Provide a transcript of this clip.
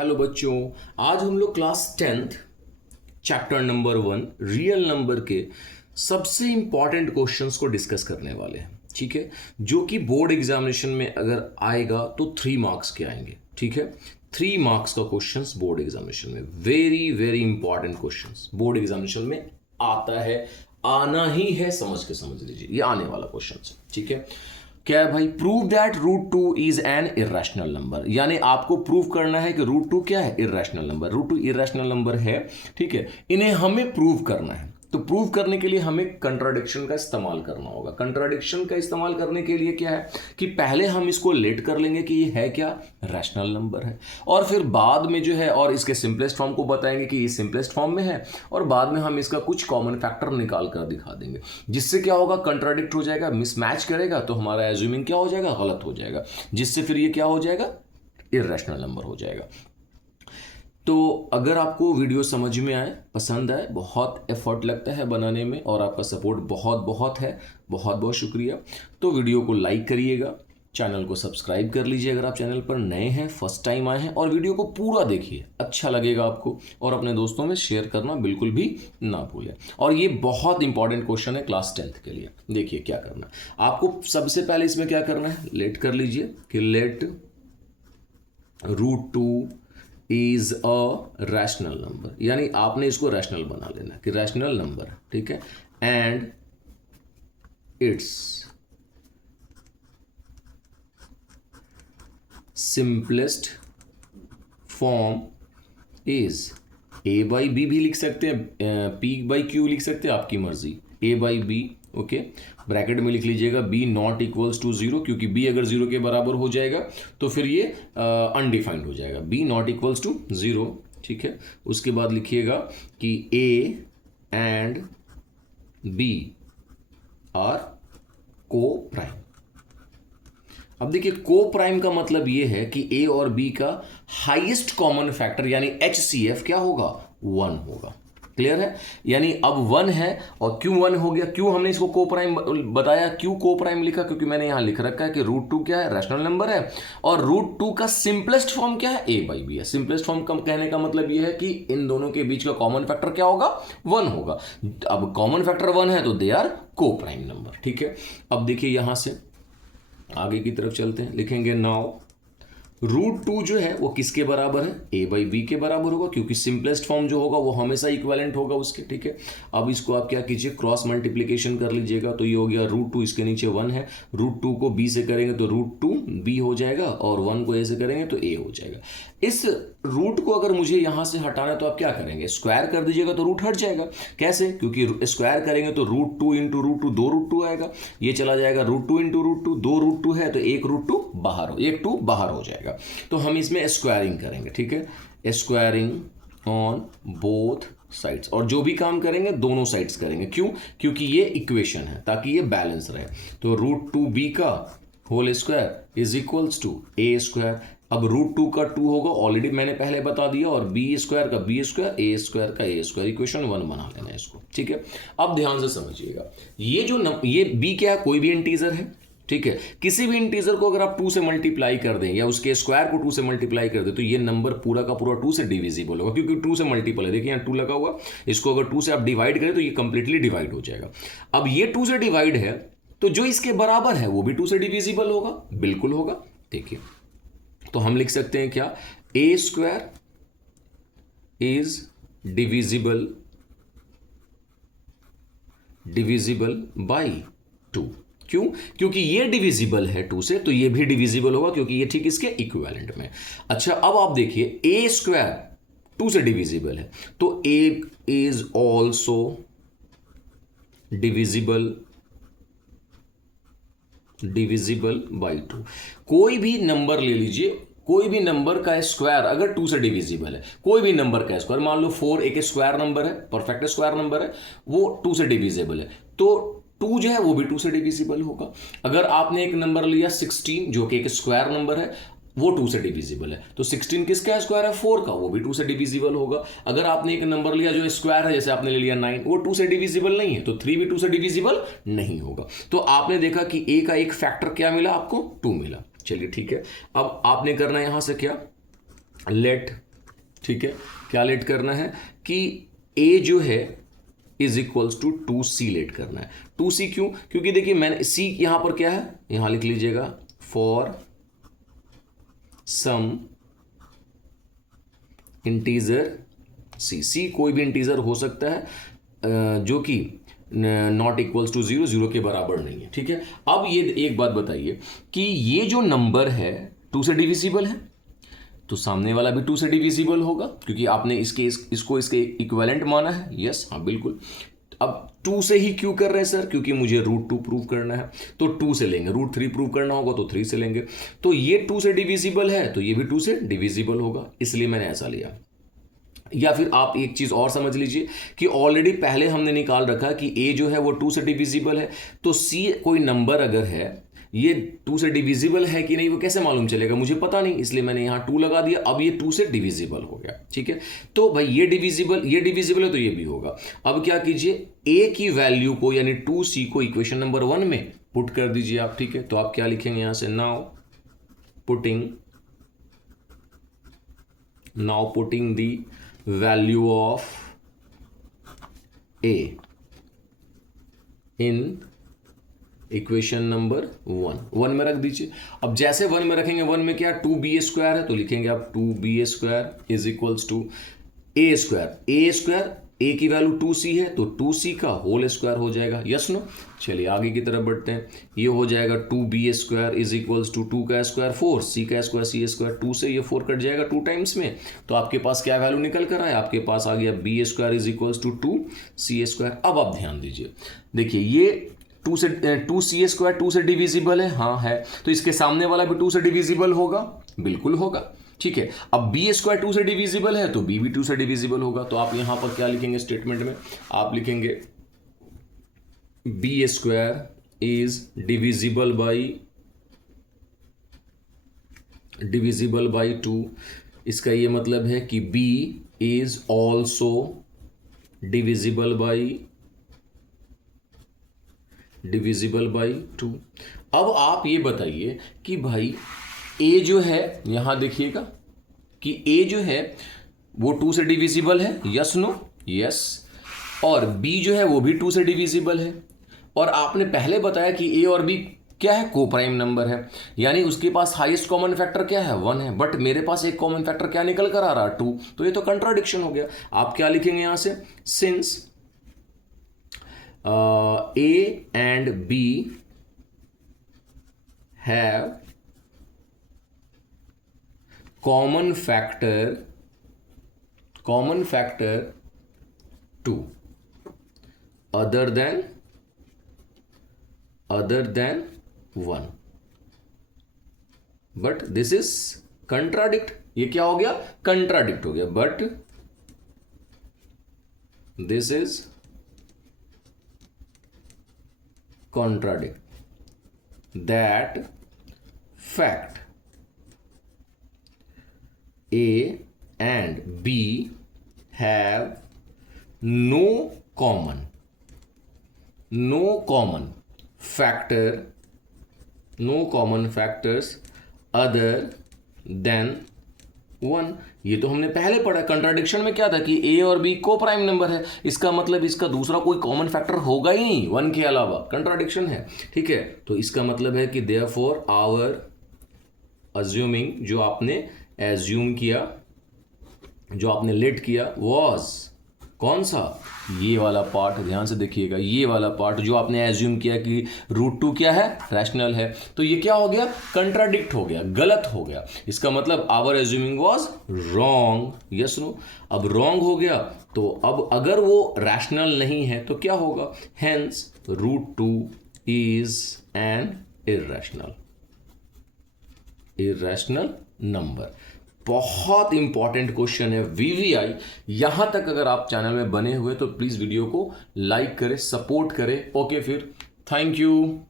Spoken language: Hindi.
हेलो बच्चों, आज हम लोग class 10th chapter number 1 real number के सबसे इंपॉर्टेंट क्वेश्चंस को डिस्कस करने वाले हैं। ठीक है, जो कि बोर्ड एग्जामिनेशन में अगर आएगा तो 3 मार्क्स के आएंगे। ठीक है, 3 मार्क्स का क्वेश्चंस बोर्ड एग्जामिनेशन में, very very important questions board examination में आता है, आना ही है, समझ लीजिए ये आने वाला क्वेश्चन है। ठीक है, क्या है भाई? Prove that root two is an irrational number, यानी आपको प्रूव करना है कि रूट टू क्या है? Irrational number. Root two irrational number है। ठीक है, इन्हें हमें प्रूव करना है। तो प्रूव करने के लिए हमें कंट्राडिक्शन का इस्तेमाल करना होगा। कंट्राडिक्शन का इस्तेमाल करने के लिए क्या है कि पहले हम इसको लेट कर लेंगे कि ये है क्या? रैशनल नंबर है, और फिर बाद में जो है और इसके सिंपलेस्ट फॉर्म को बताएंगे कि ये सिंपलेस्ट फॉर्म में है, और बाद में हम इसका कुछ कॉमन फैक्टर निकाल कर दिखा देंगे, जिससे क्या होगा? कंट्राडिक्ट हो जाएगा, मिसमैच करेगा, तो हमारा एज्यूमिंग क्या हो जाएगा? गलत हो जाएगा, जिससे फिर ये क्या हो जाएगा? इरेशनल नंबर हो जाएगा। तो अगर आपको वीडियो समझ में आए, पसंद आए, बहुत एफर्ट लगता है बनाने में और आपका सपोर्ट बहुत बहुत है, बहुत बहुत शुक्रिया। तो वीडियो को लाइक करिएगा, चैनल को सब्सक्राइब कर लीजिए अगर आप चैनल पर नए हैं, फर्स्ट टाइम आए हैं, और वीडियो को पूरा देखिए, अच्छा लगेगा आपको, और अपने दोस्तों में शेयर करना बिल्कुल भी ना भूलें। और ये बहुत इंपॉर्टेंट क्वेश्चन है क्लास 10th के लिए। देखिए क्या करना है आपको। सबसे पहले इसमें क्या करना है? लेट कर लीजिए कि let root two is a rational number, यानी आपने इसको रैशनल बना लेना कि रैशनल नंबर है। ठीक है, and its simplest form is, A by B भी लिख सकते हैं, पी बाई क्यू लिख सकते हैं, आपकी मर्जी, ए बाई बी। ओके, ब्रैकेट में लिख लीजिएगा बी नॉट इक्वल्स टू 0, क्योंकि बी अगर 0 के बराबर हो जाएगा तो फिर ये अनडिफाइंड हो जाएगा, बी नॉट इक्वल्स टू 0। ठीक है, उसके बाद लिखिएगा कि ए एंड बी आर को प्राइम। अब देखिए, को प्राइम का मतलब ये है कि ए और बी का हाईएस्ट कॉमन फैक्टर यानी HCF क्या होगा? 1 होगा। क्लियर है? यानी अब 1 है, और क्यों 1 हो गया? क्यों हमने इसको को प्राइम बताया? क्यों को प्राइम लिखा? क्योंकि मैंने यहां लिख रखा है कि रूट टू क्या है? रैशनल नंबर है, और रूट टू का सिंपलेस्ट फॉर्म क्या है? ए बाई बी है। सिंपलेस्ट फॉर्म कम कहने का मतलब यह है कि इन दोनों के बीच का कॉमन फैक्टर क्या होगा? 1 होगा। अब कॉमन फैक्टर 1 है तो दे आर को प्राइम नंबर। ठीक है, अब देखिए यहां से आगे की तरफ चलते हैं, लिखेंगे नाउ रूट टू जो है वो किसके बराबर है? ए बाई बी के बराबर होगा, क्योंकि सिंपलेस्ट फॉर्म जो होगा वो हमेशा इक्विवेलेंट होगा उसके। ठीक है, अब इसको आप क्या कीजिए? क्रॉस मल्टीप्लीकेशन कर लीजिएगा, तो ये हो गया रूट टू, इसके नीचे 1 है, रूट टू को बी से करेंगे तो रूट टू बी हो जाएगा, और 1 को ए से करेंगे तो ए हो जाएगा। इस रूट को अगर मुझे यहां से हटाना है तो आप क्या करेंगे? स्क्वायर कर दीजिएगा तो रूट हट जाएगा। कैसे? क्योंकि स्क्वायर करेंगे तो root two into root two 2 root two आएगा, ये चला जाएगा root two into root two, 2 root two है तो एक रूट टू बाहर, एक टू बाहर हो जाएगा। तो हम इसमें स्क्वायरिंग करेंगे। ठीक है, स्क्वायरिंग ऑन बोथ साइड्स, और जो भी काम करेंगे दोनों साइड्स करेंगे। क्यों? क्योंकि ये इक्वेशन है, ताकि ये बैलेंस रहे। तो रूट टू बी का whole square is equals to A square. अब रूट टू का 2 होगा, ऑलरेडी मैंने पहले बता दिया, और बी स्क्वायर का B square, A square A ए स्क्वायर, इक्वेशन 1 बना लेना है इसको। ठीक है, अब ध्यान से समझिएगा, ये जो ये बी क्या है? कोई भी इंटीजर है। ठीक है, किसी भी इंटीजर को अगर आप 2 से मल्टीप्लाई कर दें या उसके स्क्वायर को 2 से मल्टीप्लाई कर दें तो ये नंबर पूरा का पूरा 2 से डिविजिबल होगा, क्योंकि 2 से मल्टीपल है। देखिए यहाँ 2 लगा हुआ, इसको अगर 2 से आप डिवाइड करें तो ये कंप्लीटली डिवाइड हो जाएगा। अब ये 2 से डिवाइड है तो जो इसके बराबर है वो भी 2 से डिविजिबल होगा, बिल्कुल होगा। देखिए, तो हम लिख सकते हैं क्या? ए स्क्वायर इज डिविजिबल बाई 2। क्यों? क्योंकि ये डिविजिबल है 2 से, तो ये भी डिविजिबल होगा, क्योंकि ये ठीक इसके इक्विवेलेंट में। अच्छा, अब आप देखिए, ए स्क्वायर 2 से डिविजिबल है, तो ए इज ऑल्सो डिविजिबल बाई 2। कोई भी नंबर ले लीजिए, कोई भी नंबर का स्क्वायर अगर 2 से डिविजिबल है, कोई भी नंबर का स्क्वायर, मान लो 4 एक स्क्वायर नंबर है, परफेक्ट स्क्वायर नंबर है, वो 2 से डिविजिबल है, तो 2 जो है वो भी 2 से डिविजिबल होगा। अगर आपने एक नंबर लिया 16 जो कि एक स्क्वायर नंबर है, वो 2 से डिविजिबल है, तो 16 किसका स्क्वायर है? 4 का, वो भी 2 से डिविजिबल होगा। अगर आपने एक नंबर लिया जो स्क्वायर है, जैसे आपने ले लिया 9, वो 2 से डिविजिबल नहीं है, तो 3 भी 2 से डिविजिबल नहीं होगा। तो आपने देखा कि ए का एक फैक्टर क्या मिला आपको? 2 मिला। चलिए ठीक है, अब आपने करना यहां से क्या? लेट ठीक है, क्या लेट करना है कि ए जो है is equals to 2c late करना है। 2c क्यों? क्योंकि देखिए मैंने c यहां पर क्या है, यहां लिख लीजिएगा फॉर सम इंटीजर c कोई भी इंटीजर हो सकता है जो कि नॉट इक्वल्स टू 0, 0 के बराबर नहीं है। ठीक है, अब ये एक बात बताइए कि ये जो नंबर है 2 से डिविजिबल है, तो सामने वाला भी 2 से डिविजिबल होगा क्योंकि आपने इसको इसके इक्विवेलेंट माना है। यस, हाँ बिल्कुल। अब 2 से ही क्यों कर रहे हैं सर? क्योंकि मुझे √2 प्रूव करना है, तो 2 से लेंगे। √3 प्रूव करना होगा तो 3 से लेंगे। तो ये 2 से डिविजिबल है तो ये भी 2 से डिविजिबल होगा, इसलिए मैंने ऐसा लिया। या फिर आप एक चीज और समझ लीजिए कि ऑलरेडी पहले हमने निकाल रखा कि a जो है वो 2 से डिविजिबल है, तो c कोई नंबर अगर है ये 2 से डिविजिबल है कि नहीं वो कैसे मालूम चलेगा? मुझे पता नहीं, इसलिए मैंने यहाँ 2 लगा दिया। अब ये 2 से डिविजिबल हो गया। ठीक है, तो भाई ये डिविजिबल है तो ये भी होगा। अब क्या कीजिए, a की वैल्यू को यानी 2c को इक्वेशन नंबर 1 में पुट कर दीजिए आप। ठीक है, तो आप क्या लिखेंगे यहां से, now putting the value of a in equation number 1 में रख दीजिए। अब जैसे 1 में रखेंगे, 1 में क्या 2b² है, तो लिखेंगे आप 2b² is equals to a² a की वैल्यू 2c है तो 2c का होल स्क्वायर हो जाएगा। Yes no? चलिए आगे की तरफ बढ़ते हैं। ये हो जाएगा 2b² इज इक्वल्स टू 2 का स्क्वायर 4, c का स्क्वायर c², 2 से ये 4 कट जाएगा 2 टाइम्स में, तो आपके पास क्या वैल्यू निकल कर आया? आपके पास आ गया b² is equals to 2c²। अब आप ध्यान दीजिए, देखिए ये 2c² 2 से डिविजिबल है, हाँ है, तो इसके सामने वाला भी 2 से डिविजिबल होगा, बिल्कुल होगा। ठीक है, अब b² 2 से डिविजिबल है तो b भी 2 से डिविजिबल होगा। तो आप यहां पर क्या लिखेंगे स्टेटमेंट में? आप लिखेंगे b² इज डिविजिबल बाई 2। इसका ये मतलब है कि b is also divisible by 2। अब आप ये बताइए कि भाई a जो है, यहां देखिएगा कि a जो है वो 2 से डिविजिबल है। Yes no? यस। और b जो है वो भी 2 से डिविजिबल है। और आपने पहले बताया कि a और b क्या है? को प्राइम नंबर है, यानी उसके पास हाईएस्ट कॉमन फैक्टर क्या है? 1 है। बट मेरे पास एक कॉमन फैक्टर क्या निकल कर आ रहा है? 2। तो ये तो कंट्राडिक्शन हो गया। आप क्या लिखेंगे यहां से? Since a and b have common factor 2 other than 1, but this is contradict। ये क्या हो गया? कंट्राडिक्ट हो गया। But this is contradict that fact A and B have no common factors other than 1। ये तो हमने पहले पढ़ा। कंट्राडिक्शन में क्या था कि A और B को प्राइम नंबर है, इसका मतलब इसका दूसरा कोई कॉमन फैक्टर होगा ही नहीं 1 के अलावा। कंट्राडिक्शन है। ठीक है, तो इसका मतलब है कि देयरफॉर आवर अज्यूमिंग, जो आपने एज्यूम किया, जो आपने लेट किया, वॉज कौन सा? ये वाला पार्ट, ध्यान से देखिएगा, ये वाला पार्ट जो आपने एज्यूम किया कि √2 क्या है? रैशनल है, तो ये क्या हो गया? कंट्राडिक्ट हो गया, गलत हो गया। इसका मतलब our assuming was wrong. Yes no? अब रॉन्ग हो गया तो अब अगर वो रैशनल नहीं है तो क्या होगा? Hence √2 is an irrational number. बहुत इंपॉर्टेंट क्वेश्चन है VVI। यहां तक अगर आप चैनल में बने हुए तो प्लीज वीडियो को लाइक करें, सपोर्ट करें। ओके, फिर थैंक यू।